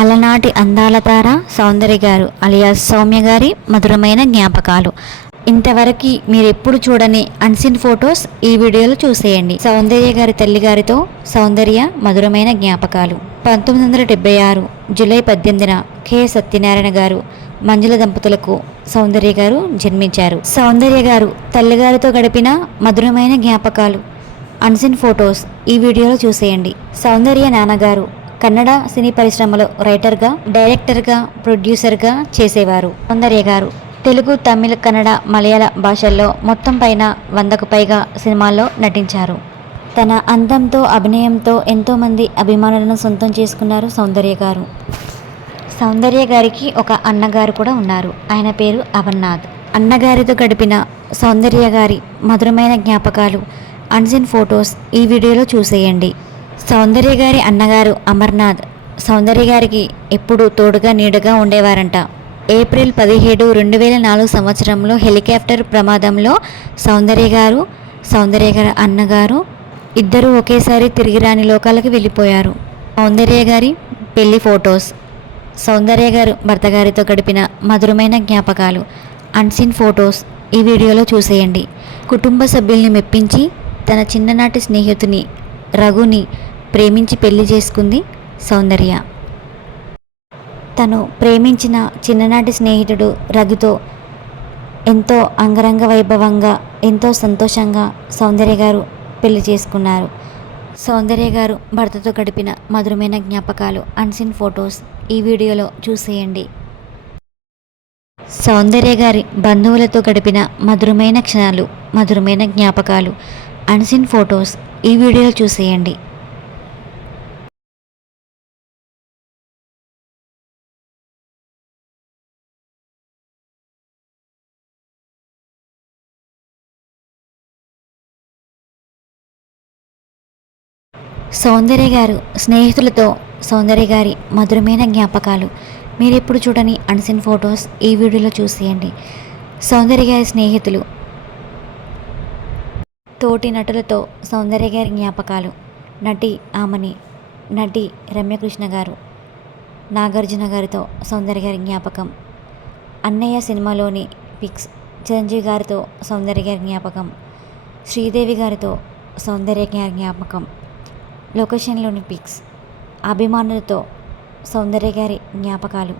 అలనాటి అందాల తార సౌందర్య గారు అలియాస్ సౌమ్య గారి మధురమైన జ్ఞాపకాలు. ఇంతవరకు మీరు ఎప్పుడు చూడని అన్సిన్ ఫొటోస్ ఈ వీడియోలో చూసేయండి. సౌందర్య గారి తల్లి గారితో సౌందర్య మధురమైన జ్ఞాపకాలు. 1976 జూలై 18న కె సత్యనారాయణ గారు మంజుల దంపతులకు సౌందర్య గారు జన్మించారు. సౌందర్య గారు తల్లిగారితో గడిపిన మధురమైన జ్ఞాపకాలు అన్సిన్ ఫొటోస్ ఈ వీడియోలో చూసేయండి. సౌందర్య నాన్నగారు కన్నడ సినీ పరిశ్రమలో రైటర్గా, డైరెక్టర్గా, ప్రొడ్యూసర్గా చేసేవారు. సౌందర్య గారు తెలుగు, తమిళ, కన్నడ, మలయాళ భాషల్లో మొత్తం పైన 100కు పైగా సినిమాల్లో నటించారు. తన అందంతో, అభినయంతో ఎంతోమంది అభిమానులను సొంతం చేసుకున్నారు సౌందర్య గారు. సౌందర్య గారికి ఒక అన్నగారు కూడా ఉన్నారు. ఆయన పేరు అమర్నాథ్. అన్నగారితో గడిపిన సౌందర్య గారి మధురమైన జ్ఞాపకాలు అన్సిన్ ఫొటోస్ ఈ వీడియోలో చూసేయండి. సౌందర్య గారి అన్నగారు అమర్నాథ్ సౌందర్య గారికి ఎప్పుడూ తోడుగా నీడగా ఉండేవారంట. ఏప్రిల్ 17, 2004 సంవత్సరంలో హెలికాప్టర్ ప్రమాదంలో సౌందర్య గారు, సౌందర్య గారి అన్నగారు ఇద్దరూ ఒకేసారి తిరిగి రాని లోకాలకు వెళ్ళిపోయారు. సౌందర్య గారి పెళ్లి ఫొటోస్, సౌందర్య గారు భర్త గారితో గడిపిన మధురమైన జ్ఞాపకాలు అన్సిన్ ఫొటోస్ ఈ వీడియోలో చూసేయండి. కుటుంబ సభ్యుల్ని మెప్పించి తన చిన్ననాటి స్నేహితుని రఘుని ప్రేమించి పెళ్లి చేసుకుంది సౌందర్య. తను ప్రేమించిన చిన్ననాటి స్నేహితుడు రఘుతో ఎంతో అంగరంగ వైభవంగా, ఎంతో సంతోషంగా సౌందర్య గారు పెళ్లి చేసుకున్నారు. సౌందర్య గారు భర్తతో గడిపిన మధురమైన జ్ఞాపకాలు అన్సిన్ ఫొటోస్ ఈ వీడియోలో చూసేయండి. సౌందర్య గారి బంధువులతో గడిపిన మధురమైన క్షణాలు, మధురమైన జ్ఞాపకాలు అన్సిన్ ఫొటోస్ ఈ వీడియోలో చూసేయండి. సౌందర్య గారు స్నేహితులతో సౌందర్య గారి మధురమైన జ్ఞాపకాలు మీరు ఎప్పుడు చూడని అన్సిన్ ఫొటోస్ ఈ వీడియోలో చూసేయండి. సౌందర్య గారి స్నేహితులు, తోటి నటులతో సౌందర్య గారి జ్ఞాపకాలు. నటి ఆమని, నటి రమ్యకృష్ణ గారు, నాగార్జున గారితో సౌందర్య గారి జ్ఞాపకం. అన్నయ్య సినిమాలోని పిక్స్, చిరంజీవి గారితో సౌందర్య గారి జ్ఞాపకం. శ్రీదేవి గారితో సౌందర్య గారి జ్ఞాపకం. లొకేషన్లోని పిక్స్, అభిమానులతో సౌందర్య గారి జ్ఞాపకాలు.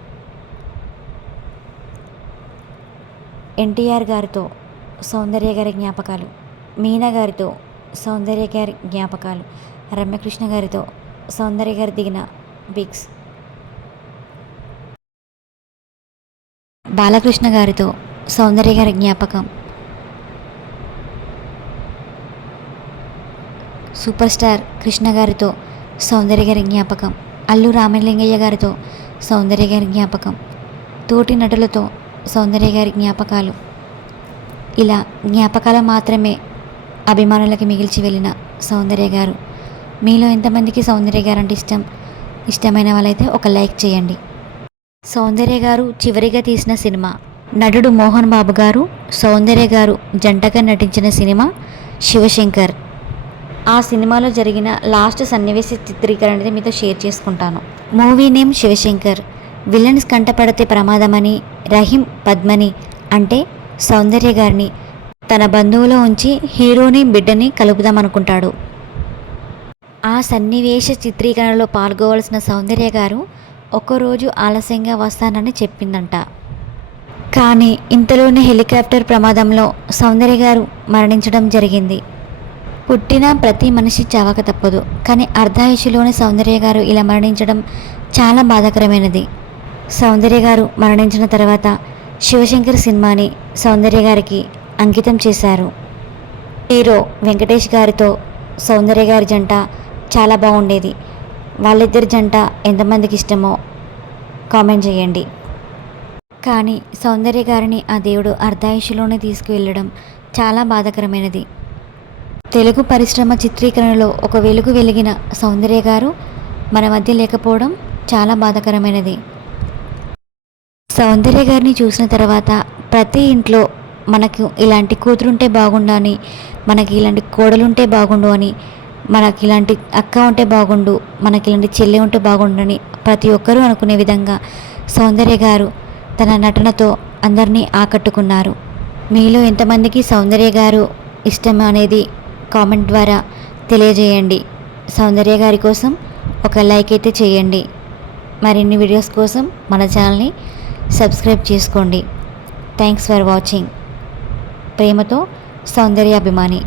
ఎన్టీఆర్ గారితో సౌందర్య గారి జ్ఞాపకాలు. మీనా గారితో సౌందర్య గారి జ్ఞాపకాలు. రమ్యకృష్ణ గారితో సౌందర్య గారి దిగిన పిక్స్. బాలకృష్ణ గారితో సౌందర్య గారి జ్ఞాపకం. సూపర్ స్టార్ కృష్ణ గారితో సౌందర్య గారి జ్ఞాపకం. అల్లు రామలింగయ్య గారితో సౌందర్య గారి జ్ఞాపకం. తోటి నటులతో సౌందర్య గారి జ్ఞాపకాలు. ఇలా జ్ఞాపకాలు మాత్రమే అభిమానులకి మిగిల్చి వెళ్ళిన సౌందర్య గారు. మీలో ఎంతమందికి సౌందర్య గారు అంటే ఇష్టమైన వాళ్ళైతే ఒక లైక్ చేయండి. సౌందర్య గారు చివరిగా తీసిన సినిమా, నటుడు మోహన్ బాబు గారు, సౌందర్య గారు జంటగా నటించిన సినిమా శివశంకర్. ఆ సినిమాలో జరిగిన లాస్ట్ సన్నివేశ చిత్రీకరణ అనేది మీతో షేర్ చేసుకుంటాను. Movie name Shivshankar. విలన్స్ కంటపడితే ప్రమాదమని రహీం పద్మని అంటే సౌందర్య గారిని తన బంధువులో ఉంచి హీరోని బిడ్డని కలుపుదామనుకుంటాడు. ఆ సన్నివేశ చిత్రీకరణలో పాల్గొవలసిన సౌందర్య గారు ఒక్కరోజు ఆలస్యంగా వస్తానని చెప్పిందంట. కానీ ఇంతలోనే హెలికాప్టర్ ప్రమాదంలో సౌందర్య గారు మరణించడం జరిగింది. పుట్టిన ప్రతి మనిషి చావక తప్పదు, కానీ అర్ధాయుషులోని సౌందర్య గారు ఇలా మరణించడం చాలా బాధాకరమైనది. సౌందర్య గారు మరణించిన తర్వాత శివశంకర్ సినిమాని సౌందర్య గారికి అంకితం చేశారు. హీరో వెంకటేష్ గారితో సౌందర్య గారి జంట చాలా బాగుండేది. వాళ్ళిద్దరి జంట ఎంతమందికి ఇష్టమో కామెంట్ చేయండి. కానీ సౌందర్య గారిని ఆ దేవుడు అర్ధాయుషులోనే తీసుకువెళ్ళడం చాలా బాధాకరమైనది. తెలుగు పరిశ్రమ చిత్రీకరణలో ఒక వెలుగు వెలిగిన సౌందర్య గారు మన మధ్య లేకపోవడం చాలా బాధాకరమైనది. సౌందర్య గారిని చూసిన తర్వాత ప్రతి ఇంట్లో మనకు ఇలాంటి కూతురుంటే బాగుండు అని, మనకి ఇలాంటి కోడలుంటే బాగుండు అని మనకి ఇలాంటి అక్క ఉంటే బాగుండు, మనకి ఇలాంటి చెల్లి ఉంటే బాగుండని ప్రతి ఒక్కరూ అనుకునే విధంగా సౌందర్య గారు తన నటనతో అందరినీ ఆకట్టుకున్నారు. మీలో ఎంతమందికి సౌందర్య గారు ఇష్టం అనేది కామెంట్ ద్వారా తెలియజేయండి. సౌందర్య గారి కోసం ఒక లైక్ అయితే చేయండి. మరిన్ని వీడియోస్ కోసం మన ఛానల్ని సబ్స్క్రైబ్ చేసుకోండి. Thanks for watching. ప్రేమతో సౌందర్య అభిమాని.